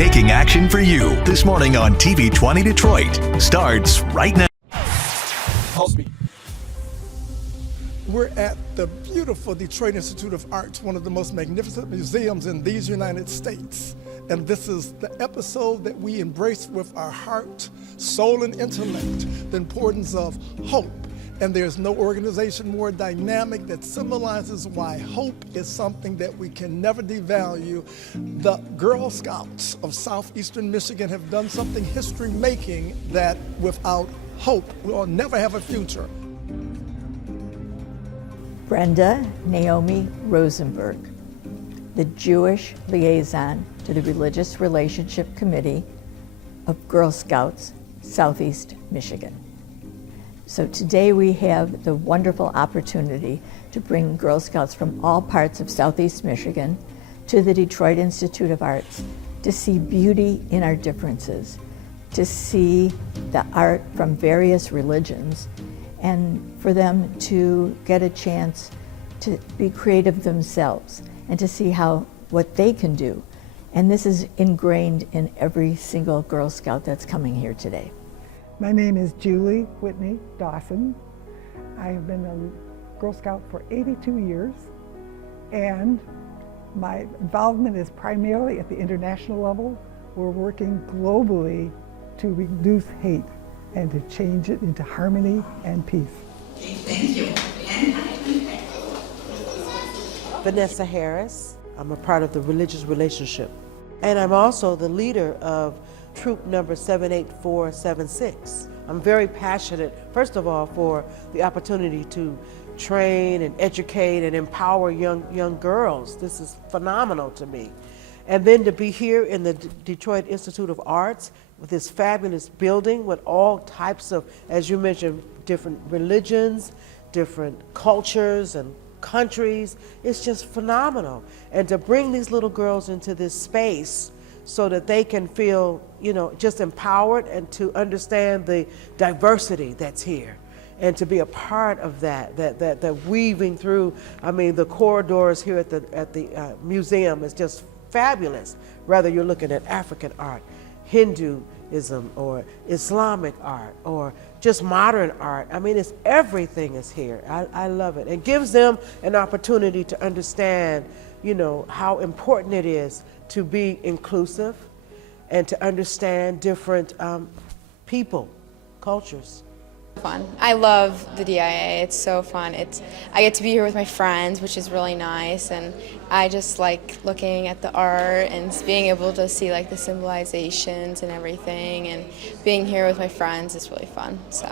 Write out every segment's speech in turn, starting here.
taking action for you this morning on TV 20 Detroit starts right now. We're at the beautiful Detroit Institute of Arts, one of the most magnificent museums in these United States. And this is the episode that we embrace with our heart, soul, and intellect, the importance of hope. And there's no organization more dynamic that symbolizes why hope is something that we can never devalue. The Girl Scouts of Southeastern Michigan have done something history-making that without hope, we'll never have a future. Brenda Naomi Rosenberg, the Jewish liaison to the Religious Relationship Committee of Girl Scouts, Southeast Michigan. So today we have the wonderful opportunity to bring Girl Scouts from all parts of Southeast Michigan to the Detroit Institute of Arts to see beauty in our differences, to see the art from various religions, and for them to get a chance to be creative themselves and to see what they can do. And this is ingrained in every single Girl Scout that's coming here today. My name is Julie Whitney Dawson. I have been a Girl Scout for 82 years, and my involvement is primarily at the international level. We're working globally to reduce hate and to change it into harmony and peace. Okay, thank you. Vanessa Harris. I'm a part of the Religious Relationship. And I'm also the leader of troop number 78476. I'm very passionate, first of all, for the opportunity to train and educate and empower young girls. This is phenomenal to me. And then to be here in the Detroit Institute of Arts with this fabulous building with all types of, as you mentioned, different religions, different cultures and countries. It's just phenomenal. And to bring these little girls into this space so that they can feel, just empowered and to understand the diversity that's here and to be a part of that weaving through, the corridors here at the museum is just fabulous. Whether you're looking at African art, Hinduism, or Islamic art, or just modern art. It's everything is here. I love it. It gives them an opportunity to understand, how important it is to be inclusive and to understand different people, cultures. Fun. I love the DIA. It's so fun. I get to be here with my friends, which is really nice, and I just like looking at the art and being able to see like the symbolizations and everything, and being here with my friends is really fun. So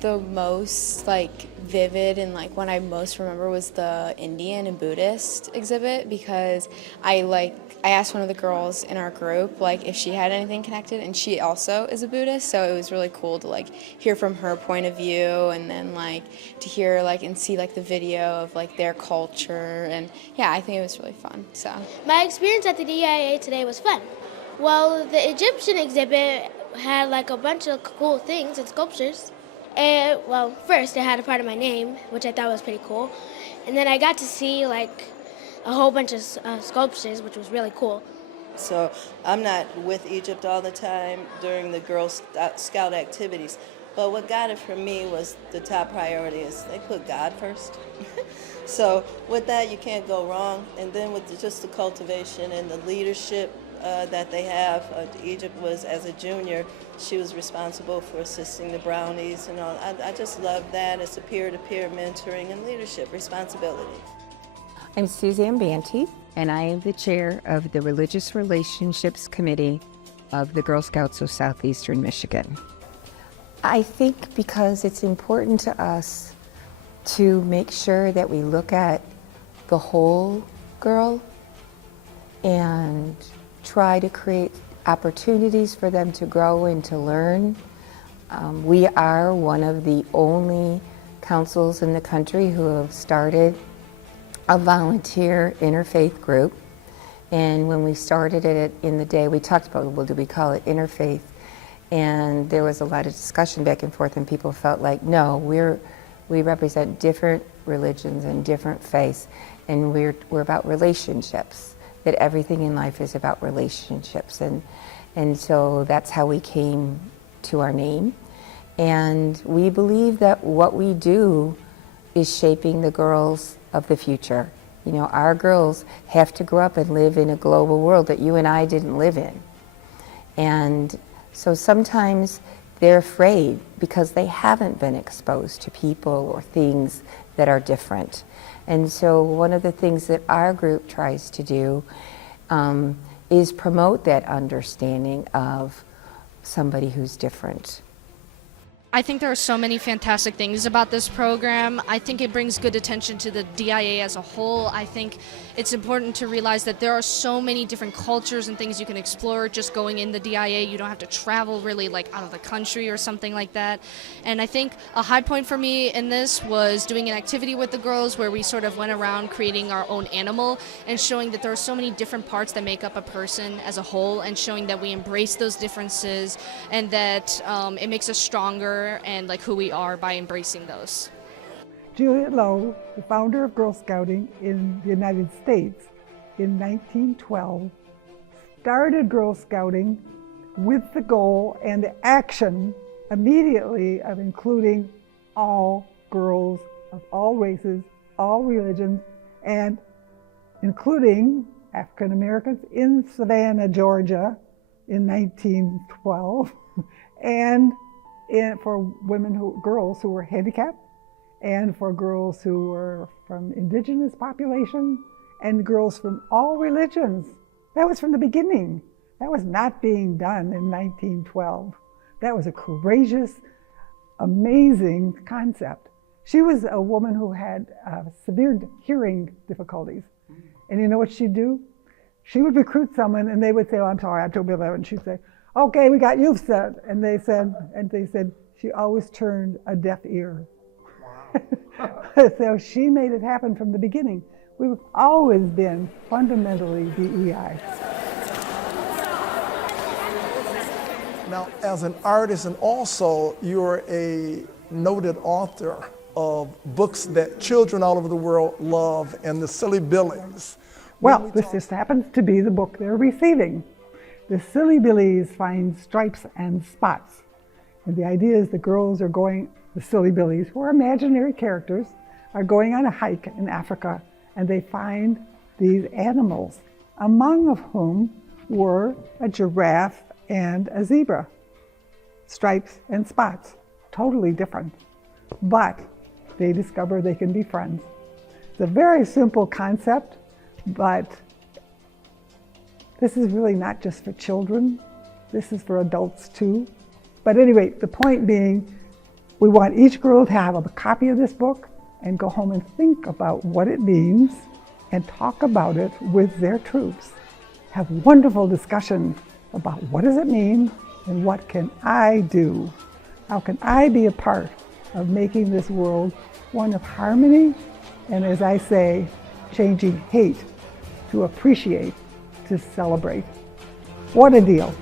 the most vivid and one I most remember was the Indian and Buddhist exhibit, because I asked one of the girls in our group if she had anything connected, and she also is a Buddhist, so it was really cool to hear from her point of view, and then to hear and see the video of their culture, and yeah, I think it was really fun. So my experience at the DIA today was fun. Well, the Egyptian exhibit had a bunch of cool things and sculptures. And well, first it had a part of my name, which I thought was pretty cool, and then I got to see a whole bunch of sculptures, which was really cool. So I'm not with Egypt all the time during the Girl Scout activities, but what got it for me was the top priority is they put God first. So with that, you can't go wrong. And then with just the cultivation and the leadership that they have, Egypt was, as a junior, she was responsible for assisting the brownies and all. I just love that. It's a peer-to-peer mentoring and leadership responsibility. I'm Suzanne Banty, and I am the chair of the Religious Relationships Committee of the Girl Scouts of Southeastern Michigan. I think because it's important to us to make sure that we look at the whole girl and try to create opportunities for them to grow and to learn. We are one of the only councils in the country who have started a volunteer interfaith group. And when we started it in the day, we talked about, well, do we call it interfaith? And there was a lot of discussion back and forth, and people felt like, no, we represent different religions and different faiths, and we're about relationships. that everything in life is about relationships, and so that's how we came to our name. And we believe that what we do is shaping the girls of the future. You know, our girls have to grow up and live in a global world that you and I didn't live in. And so sometimes they're afraid because they haven't been exposed to people or things that are different. And so one of the things that our group tries to do is promote that understanding of somebody who's different. I think there are so many fantastic things about this program. I think it brings good attention to the DIA as a whole. I think it's important to realize that there are so many different cultures and things you can explore just going in the DIA. You don't have to travel really like out of the country or something like that. And I think a high point for me in this was doing an activity with the girls where we sort of went around creating our own animal and showing that there are so many different parts that make up a person as a whole, and showing that we embrace those differences and that it makes us stronger and like who we are by embracing those. Juliet Lowe, the founder of Girl Scouting in the United States in 1912, started Girl Scouting with the goal and the action immediately of including all girls of all races, all religions, and including African Americans in Savannah, Georgia in 1912, and for girls who were handicapped, and for girls who were from indigenous population, and girls from all religions. That was from the beginning. That was not being done in 1912. That was a courageous, amazing concept. She was a woman who had severe hearing difficulties. And you know what she'd do? She would recruit someone and they would say, oh, I'm sorry, I told me 11. She'd say, okay, we got you set. And they said she always turned a deaf ear. Wow. So she made it happen from the beginning. We've always been fundamentally DEI. Now, as an artist, and also you're a noted author of books that children all over the world love, and the Silly Billies. Well, this just happens to be the book they're receiving. The Silly Billies find stripes and spots. And the idea is the girls are going, the Silly Billies, who are imaginary characters, are going on a hike in Africa, and they find these animals, among of whom were a giraffe and a zebra. Stripes and spots, totally different. But they discover they can be friends. It's a very simple concept, but this is really not just for children. This is for adults too. But anyway, the point being, we want each girl to have a copy of this book and go home and think about what it means and talk about it with their troops. Have wonderful discussions about what does it mean and what can I do? How can I be a part of making this world one of harmony and, as I say, changing hate to appreciate, to celebrate. What a deal.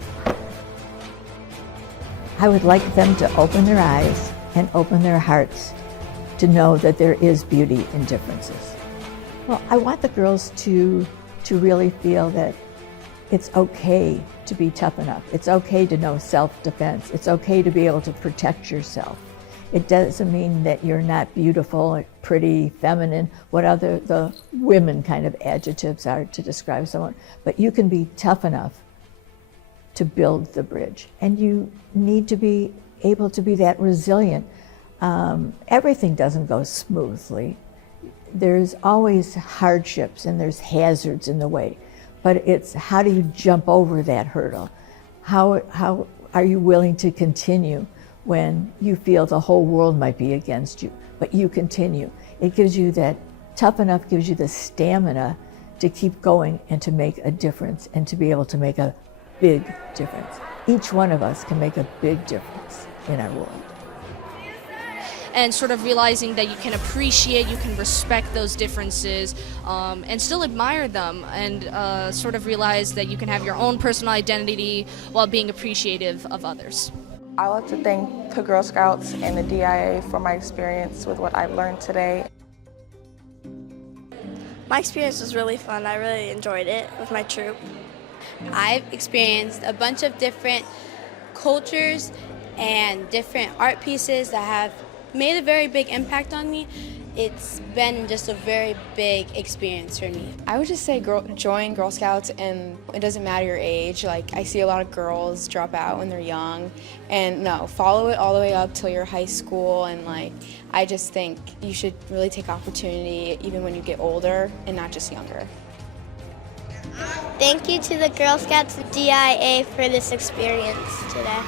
I would like them to open their eyes and open their hearts to know that there is beauty in differences. Well, I want the girls to really feel that it's okay to be tough enough. It's okay to know self-defense. It's okay to be able to protect yourself. It doesn't mean that you're not beautiful, pretty, feminine, what other the women kind of adjectives are to describe someone. But you can be tough enough to build the bridge. And you need to be able to be that resilient. Everything doesn't go smoothly. There's always hardships and there's hazards in the way. But it's how do you jump over that hurdle? How are you willing to continue when you feel the whole world might be against you, but you continue? It gives you that, tough enough gives you the stamina to keep going and to make a difference and to be able to make a big difference. Each one of us can make a big difference in our world. And sort of realizing that you can appreciate, you can respect those differences, and still admire them, and sort of realize that you can have your own personal identity while being appreciative of others. I like to thank the Girl Scouts and the DIA for my experience with what I've learned today. My experience was really fun. I really enjoyed it with my troop. I've experienced a bunch of different cultures and different art pieces that have made a very big impact on me. It's been just a very big experience for me. I would just say join Girl Scouts, and it doesn't matter your age. Like, I see a lot of girls drop out when they're young, and no, follow it all the way up till you're high school. And like, I just think you should really take opportunity even when you get older and not just younger. Thank you to the Girl Scouts of DIA for this experience today.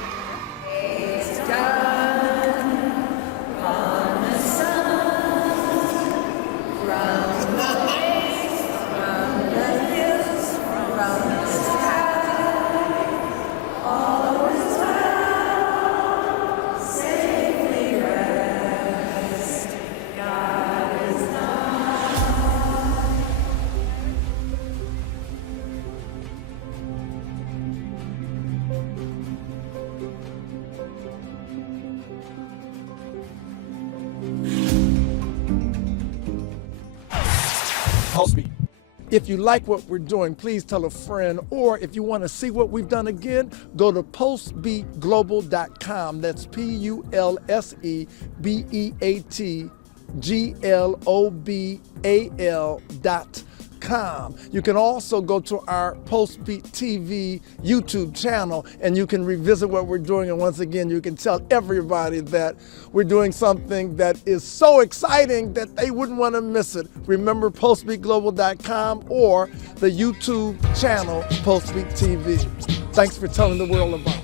If you like what we're doing, please tell a friend, or if you want to see what we've done again, go to PulsebeatGlobal.com. That's PulsebeatGlobal.com. You can also go to our PulseBeat TV YouTube channel and you can revisit what we're doing. And once again, you can tell everybody that we're doing something that is so exciting that they wouldn't want to miss it. Remember PulseBeatGlobal.com or the YouTube channel PulseBeat TV. Thanks for telling the world about us.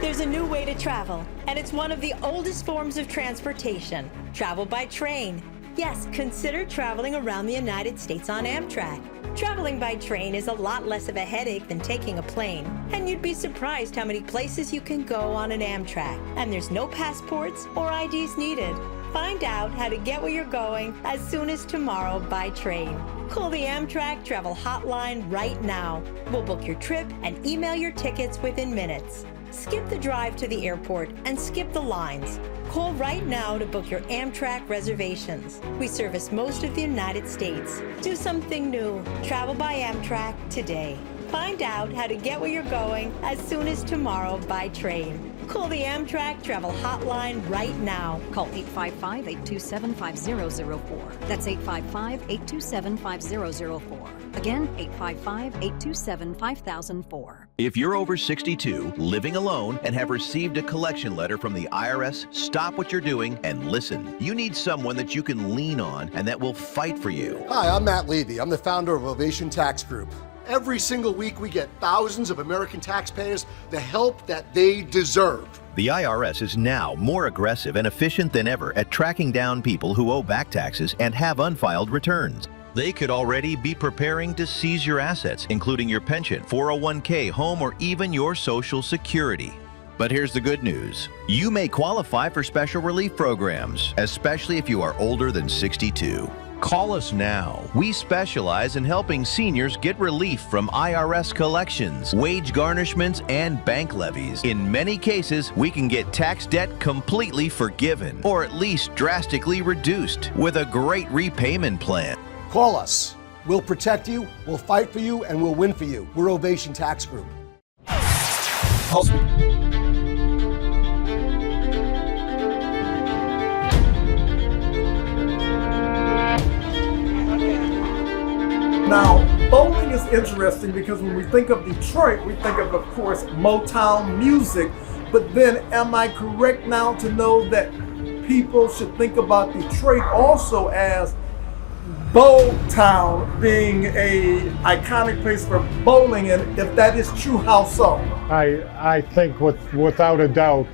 There's a new way to travel, and it's one of the oldest forms of transportation, travel by train. Yes, consider traveling around the United States on Amtrak. Traveling by train is a lot less of a headache than taking a plane, and you'd be surprised how many places you can go on an Amtrak. And there's no passports or IDs needed. Find out how to get where you're going as soon as tomorrow by train. Call the Amtrak Travel Hotline right now. We'll book your trip and email your tickets within minutes. Skip the drive to the airport and skip the lines. Call right now to book your Amtrak reservations. We service most of the United States. Do something new. Travel by Amtrak today. Find out how to get where you're going as soon as tomorrow by train. Call the Amtrak Travel Hotline right now. Call 855-827-5004. That's 855-827-5004. Again, 855-827-5004. If you're over 62, living alone, and have received a collection letter from the IRS, stop what you're doing and listen. You need someone that you can lean on and that will fight for you. Hi, I'm Matt Levy. I'm the founder of Ovation Tax Group. Every single week, we get thousands of American taxpayers the help that they deserve. The IRS is now more aggressive and efficient than ever at tracking down people who owe back taxes and have unfiled returns. They could already be preparing to seize your assets, including your pension, 401k, home, or even your Social Security. But here's the good news. You may qualify for special relief programs, especially if you are older than 62. Call us now. We specialize in helping seniors get relief from IRS collections, wage garnishments, and bank levies. In many cases, we can get tax debt completely forgiven, or at least drastically reduced, with a great repayment plan. Call us. We'll protect you, we'll fight for you, and we'll win for you. We're Ovation Tax Group. Now, bowling is interesting because when we think of Detroit, we think of course, Motown music. But then, am I correct now to know that people should think about Detroit also as Bowl Town, being a iconic place for bowling, and if that is true, how so? I think without a doubt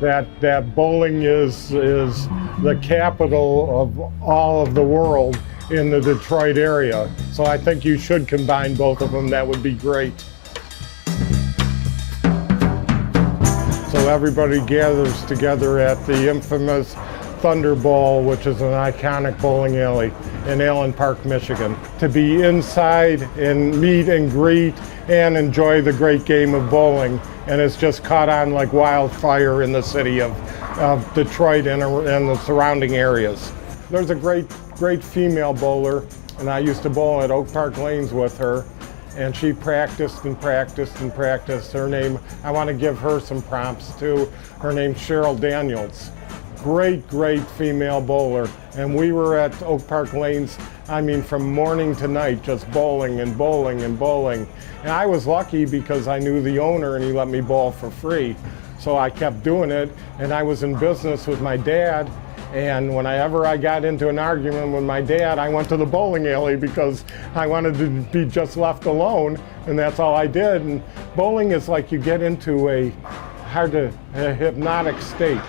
that bowling is the capital of all of the world in the Detroit area. So I think you should combine both of them. That would be great. So everybody gathers together at the infamous Thunder Bowl, which is an iconic bowling alley in Allen Park, Michigan, to be inside and meet and greet and enjoy the great game of bowling and it's just caught on like wildfire in the city of Detroit and the surrounding areas. There's a great female bowler, and I used to bowl at Oak Park Lanes with her, and she practiced and practiced and practiced. Her name, I want to give her some prompts too. Her name's Cheryl Daniels. Great female bowler, and we were at Oak Park Lanes, I mean, from morning to night, just bowling and bowling and bowling. And I was lucky because I knew the owner and he let me bowl for free. So I kept doing it, and I was in business with my dad, and whenever I got into an argument with my dad, I went to the bowling alley because I wanted to be just left alone, and that's all I did. And bowling is like you get into a hypnotic state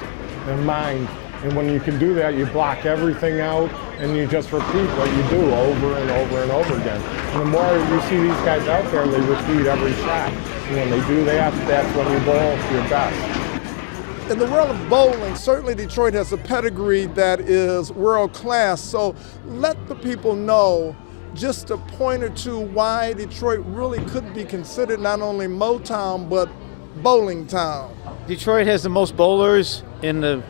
in mind, and when you can do that, you block everything out and you just repeat what you do over and over and over again. And the more you see these guys out there, they repeat every shot. And when they do that, that's when you bowl your best. In the world of bowling, certainly Detroit has a pedigree that is world class. So let the people know just a point or two why Detroit really could be considered not only Motown, but bowling town. Detroit has the most bowlers in the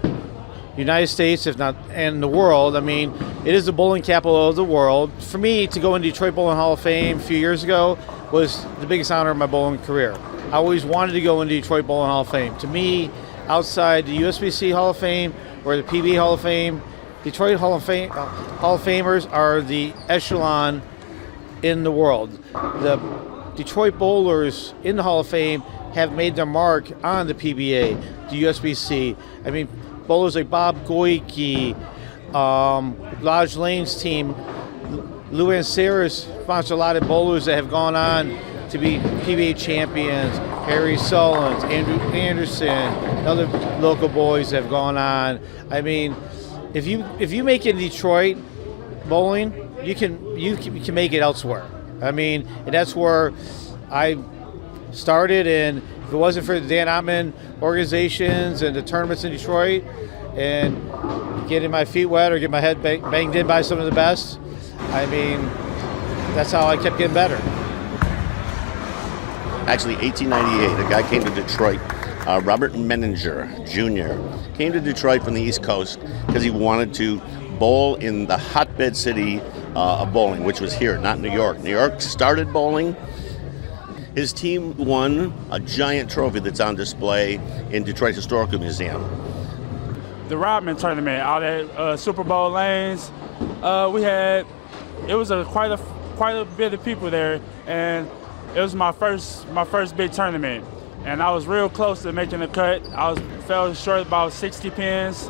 United States, if not in the world. I mean, it is the bowling capital of the world. For me to go in Detroit Bowling Hall of Fame a few years ago was the biggest honor of my bowling career. I always wanted to go in Detroit Bowling Hall of Fame. To me, outside the USBC Hall of Fame or the PBA Hall of Fame, Detroit Hall of Famers are the echelon in the world. The Detroit bowlers in the Hall of Fame have made their mark on the PBA, the USBC. I mean, bowlers like Bob Goyke, Lodge Lane's team, Lou Anceris sponsored a lot of bowlers that have gone on to be PBA champions. Harry Sullins, Andrew Anderson, other local boys have gone on. I mean, if you make it in Detroit bowling, you can make it elsewhere. I mean, and that's where I started, and if it wasn't for the Dan Ottman organizations and the tournaments in Detroit and getting my feet wet or get my head banged in by some of the best, I mean, that's how I kept getting better. Actually, 1898, a guy came to Detroit, Robert Menninger Jr., came to Detroit from the East Coast because he wanted to bowl in the hotbed city of bowling, which was here, not New York. New York started bowling. His team won a giant trophy that's on display in Detroit Historical Museum. The Rodman tournament out at Super Bowl Lanes, it was quite a bit of people there, and it was my first big tournament, and I was real close to making the cut. Fell short about 60 pins,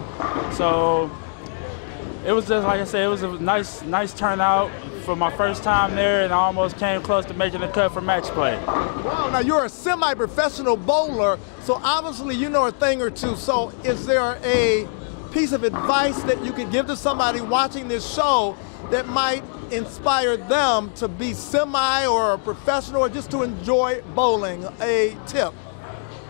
so it was just, like I said, it was a nice turnout for my first time there, and I almost came close to making the cut for match play. Wow, now you're a semi-professional bowler, so obviously you know a thing or two. So is there a piece of advice that you could give to somebody watching this show that might inspire them to be semi or a professional or just to enjoy bowling? A tip?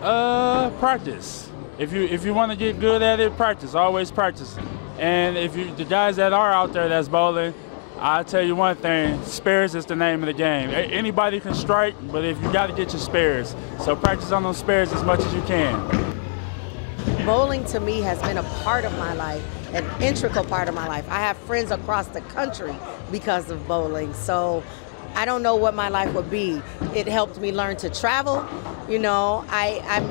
Practice. If you want to get good at it, practice. Always practice. And the guys that are out there that's bowling, I'll tell you one thing, spares is the name of the game. Anybody can strike, but if you got to get your spares. So practice on those spares as much as you can. Bowling to me has been a part of my life, an integral part of my life. I have friends across the country because of bowling. So I don't know what my life would be. It helped me learn to travel. You know, I've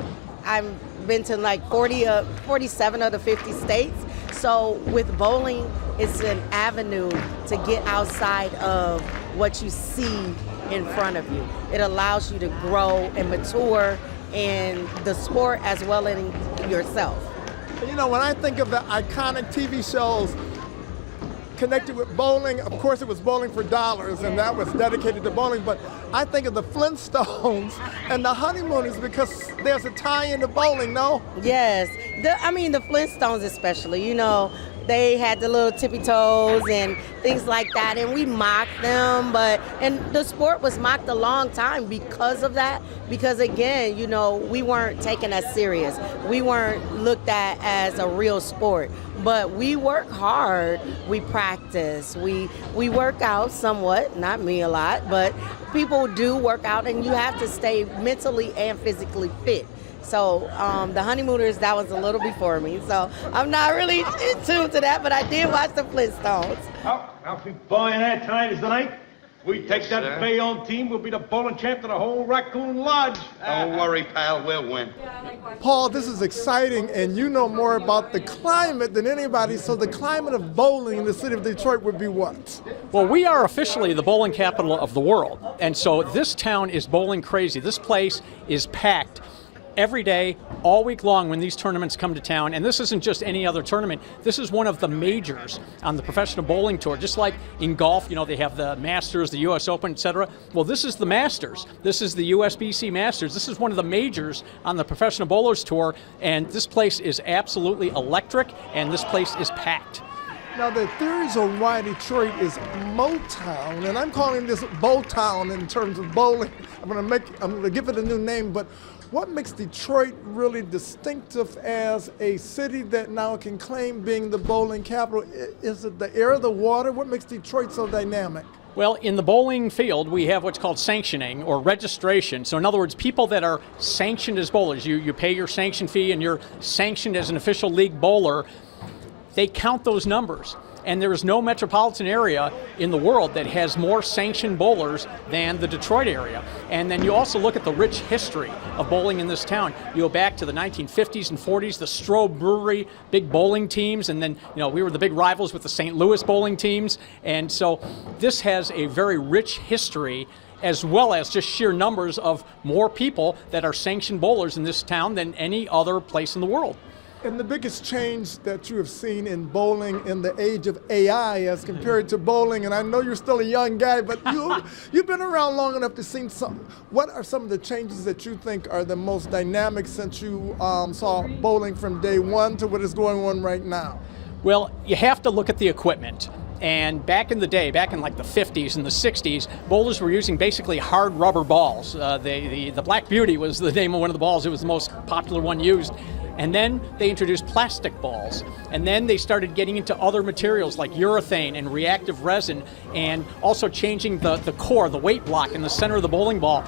been to like 47 of the 50 states. So with bowling, it's an avenue to get outside of what you see in front of you. It allows you to grow and mature in the sport as well as in yourself. You know, when I think of the iconic TV shows connected with bowling, of course it was Bowling for Dollars, and that was dedicated to bowling, but I think of the Flintstones and the Honeymooners because there's a tie into bowling, no? Yes, the Flintstones especially, you know, they had the little tippy toes and things like that, and we mocked them, and the sport was mocked a long time because of that, because again, you know, we weren't taken as serious. We weren't looked at as a real sport, but we work hard, we practice, we work out somewhat, not me a lot, but people do work out, and you have to stay mentally and physically fit. So the Honeymooners, that was a little before me, so I'm not really in tune to that, but I did watch the Flintstones. Well, I'll be buying that tonight is the night. We take that Bayonne team, we'll be the bowling champ to the whole Raccoon Lodge. Don't worry, pal, we'll win. Paul, this is exciting, and you know more about the climate than anybody, so the climate of bowling in the city of Detroit would be what? Well, we are officially the bowling capital of the world, and so this town is bowling crazy. This place is packed every day, all week long when these tournaments come to town. And this isn't just any other tournament. This is one of the majors on the professional bowling tour. Just like in golf, you know, they have the Masters, the US Open, etc. Well, this is the Masters. This is the USBC Masters. This is one of the majors on the professional bowlers tour. And this place is absolutely electric, and this place is packed. Now, the theories on why Detroit is Motown, and I'm calling this Bowtown in terms of bowling. I'm gonna give it a new name, but what makes Detroit really distinctive as a city that now can claim being the bowling capital? Is it the air, the water? What makes Detroit so dynamic? Well, in the bowling field, we have what's called sanctioning or registration. So in other words, people that are sanctioned as bowlers, you pay your sanction fee and you're sanctioned as an official league bowler, they count those numbers. And there is no metropolitan area in the world that has more sanctioned bowlers than the Detroit area. And then you also look at the rich history of bowling in this town. You go back to the 1950s and 40s, the Stroh Brewery, big bowling teams, and then, you know, we were the big rivals with the St. Louis bowling teams. And so this has a very rich history, as well as just sheer numbers of more people that are sanctioned bowlers in this town than any other place in the world. And the biggest change that you have seen in bowling in the age of AI as compared to bowling, and I know you're still a young guy, but you've been around long enough to see some. What are some of the changes that you think are the most dynamic since you saw bowling from day one to what is going on right now? Well, you have to look at the equipment. And back in the day, back in like the 50s and the 60s, bowlers were using basically hard rubber balls. The Black Beauty was the name of one of the balls. It was the most popular one used. And then they introduced plastic balls. And then they started getting into other materials like urethane and reactive resin, and also changing the core, the weight block in the center of the bowling ball.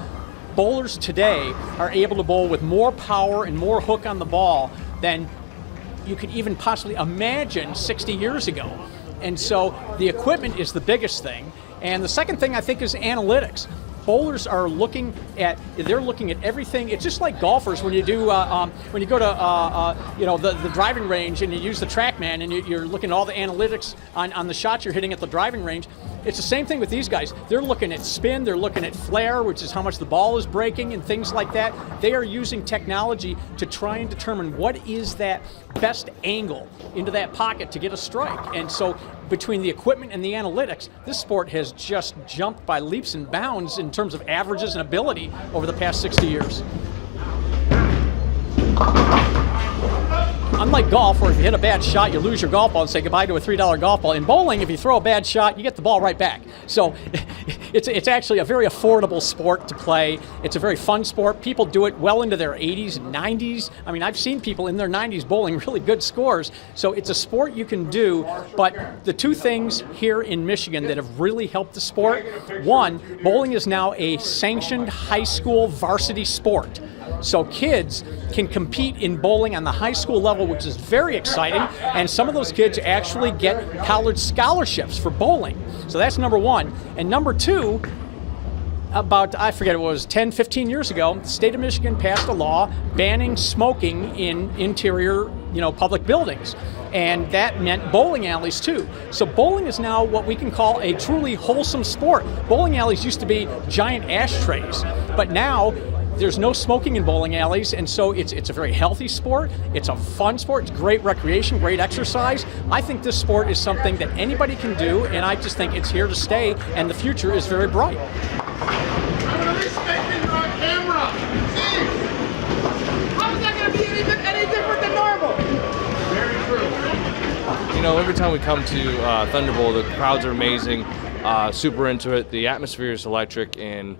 Bowlers today are able to bowl with more power and more hook on the ball than you could even possibly imagine 60 years ago. And so the equipment is the biggest thing. And the second thing I think is analytics. Bowlers are looking at everything. It's just like golfers when you do when you go to the driving range and you use the TrackMan and you're looking at all the analytics on the shots you're hitting at the driving range. It's the same thing with these guys. They're looking at spin, they're looking at flare, which is how much the ball is breaking and things like that. They are using technology to try and determine what is that best angle into that pocket to get a strike. And so between the equipment and the analytics, this sport has just jumped by leaps and bounds in terms of averages and ability over the past 60 years. Unlike golf, where if you hit a bad shot, you lose your golf ball and say goodbye to a $3 golf ball. In bowling, if you throw a bad shot, you get the ball right back. So it's actually a very affordable sport to play. It's a very fun sport. People do it well into their 80s and 90s. I mean, I've seen people in their 90s bowling really good scores. So it's a sport you can do. But the two things here in Michigan that have really helped the sport, one, bowling is now a sanctioned high school varsity sport. So kids can compete in bowling on the high school level, which is very exciting, and some of those kids actually get college scholarships for bowling. So that's number one. And number two, about, I forget, it was 10, 15 years ago, the state of Michigan passed a law banning smoking in interior, public buildings. And that meant bowling alleys too. So bowling is now what we can call a truly wholesome sport. Bowling alleys used to be giant ashtrays, but now there's no smoking in bowling alleys, and so it's a very healthy sport. It's a fun sport. It's great recreation, great exercise. I think this sport is something that anybody can do, and I just think it's here to stay, and the future is very bright. I'm going to be speaking on camera. See? How is that going to be any different than normal? Very true. You know, every time we come to Thunderbolt, the crowds are amazing, super into it. The atmosphere is electric, and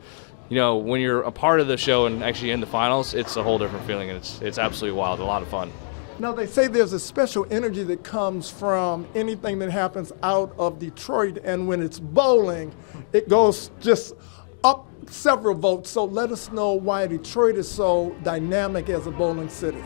you know, when you're a part of the show and actually in the finals, it's a whole different feeling, and it's absolutely wild, a lot of fun. Now, they say there's a special energy that comes from anything that happens out of Detroit, and when it's bowling, it goes just up several votes. So let us know why Detroit is so dynamic as a bowling city.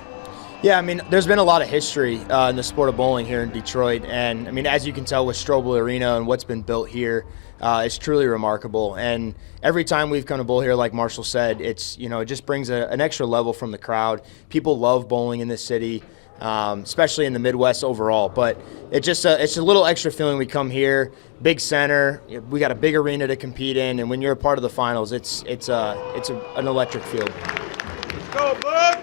Yeah, I mean, there's been a lot of history in the sport of bowling here in Detroit, and I mean, as you can tell with Strobel Arena and what's been built here, it's truly remarkable. And every time we've come to bowl here, like Marshall said, it's, you know, it just brings an extra level from the crowd. People love bowling in this city, especially in the Midwest overall. But it's a little extra feeling. We come here, big center, we got a big arena to compete in, and when you're a part of the finals, it's an electric field. Let's go, bud!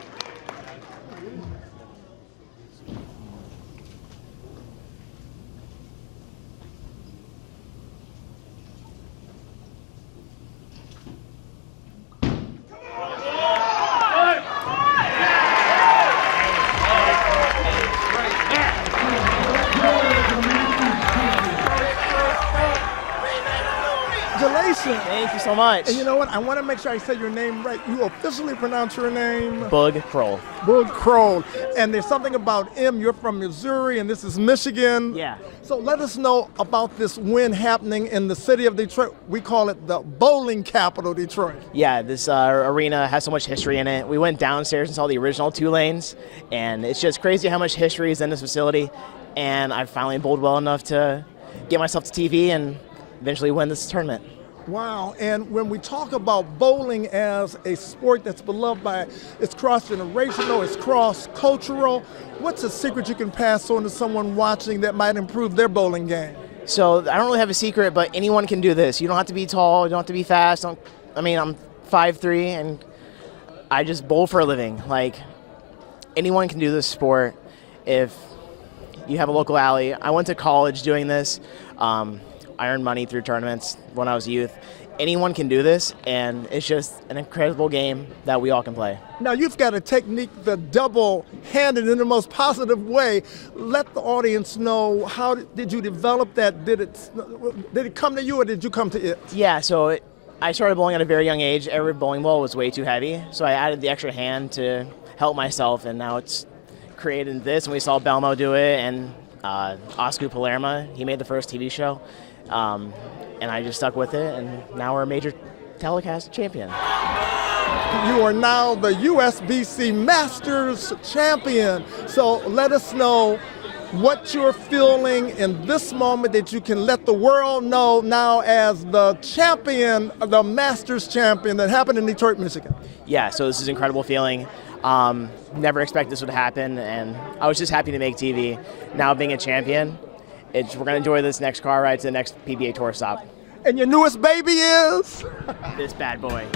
Thank you so much. And you know what? I want to make sure I say your name right. You officially pronounce your name? Bug Kroll. Bug Kroll. And there's something about M. You're from Missouri, and this is Michigan. Yeah. So let us know about this win happening in the city of Detroit. We call it the bowling capital, Detroit. Yeah, this arena has so much history in it. We went downstairs and saw the original 2 lanes, and it's just crazy how much history is in this facility. And I finally bowled well enough to get myself to TV and eventually win this tournament. Wow, and when we talk about bowling as a sport that's beloved by, it's cross-generational, it's cross-cultural, what's a secret you can pass on to someone watching that might improve their bowling game? So I don't really have a secret, but anyone can do this. You don't have to be tall, you don't have to be fast. I'm 5'3", and I just bowl for a living. Like, anyone can do this sport if you have a local alley. I went to college doing this. I earned money through tournaments when I was a youth. Anyone can do this, and it's just an incredible game that we all can play. Now, you've got a technique, the double-handed in the most positive way. Let the audience know, how did you develop that? Did it come to you, or did you come to it? Yeah, so I started bowling at a very young age. Every bowling ball was way too heavy, so I added the extra hand to help myself, and now it's created this, and we saw Belmo do it, and Oscar Palermo, he made the first TV show. And I just stuck with it, and now we're a major telecast champion. You are now the USBC Masters champion. So let us know what you're feeling in this moment that you can let the world know now as the champion, the Masters champion that happened in Detroit, Michigan. Yeah, so this is an incredible feeling. Never expected this would happen, and I was just happy to make TV. Now being a champion, we're going to enjoy this next car ride to the next PBA Tour stop. And your newest baby is? This bad boy.